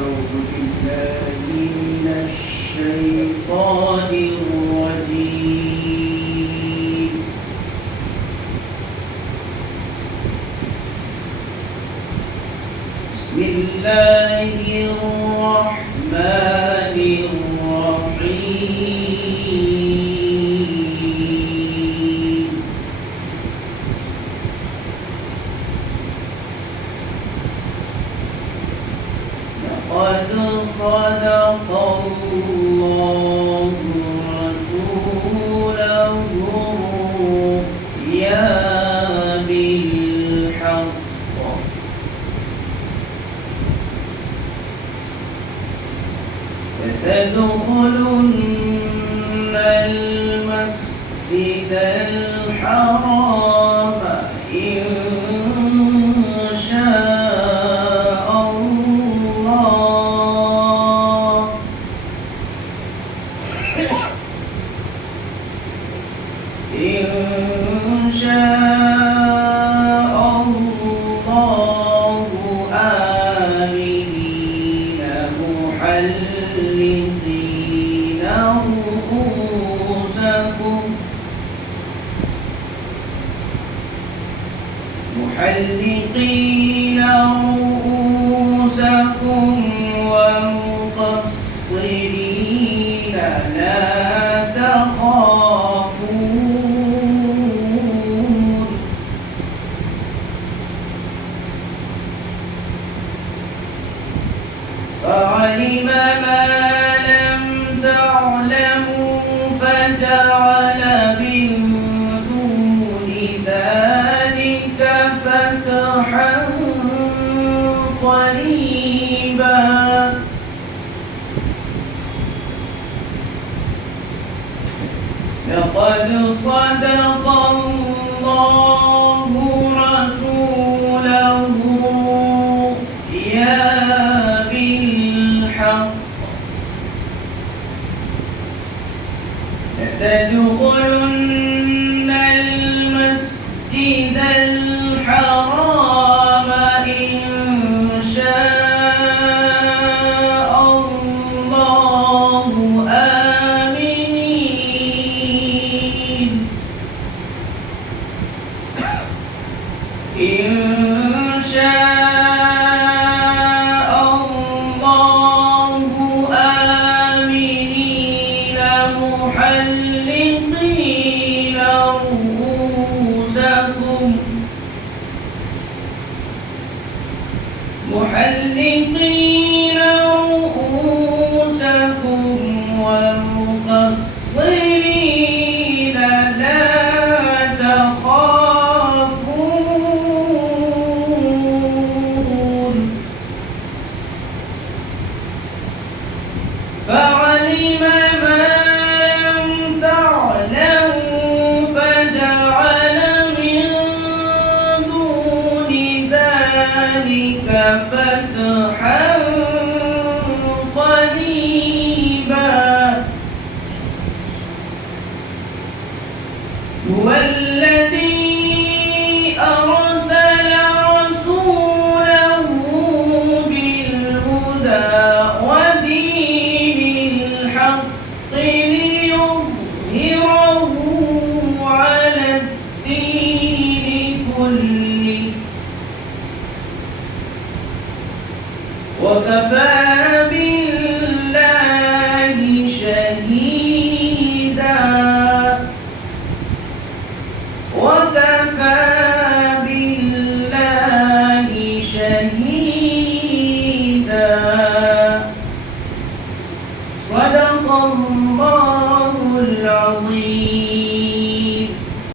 أعوذ بالله من الشيطان الرجيم. بسم الله الرحمن الرحيم. لقد صدق الله رسوله الرؤيا بالحق لتدخلن المسجد الحرام إن شاء الله آمنين محلقين رؤوسكم ومقصرين لا تخافون فعلم ما لم تعلموا فجعل من دون ذلك فتحا قريبا. لقد صدق الله رسوله الرؤيا بالحق لتدخلن المسجد الحرام إن شاء الله آمنين إن شاء الله آمنين محلقين رؤوسكم ومقصرين لا تخافون فعلم ما لم تعلموا فجعل من دون ذلك فتحا قريبا. هو الذي أرسل رسوله بالهدى ودين الحق ليظهره على الدين كله وكفى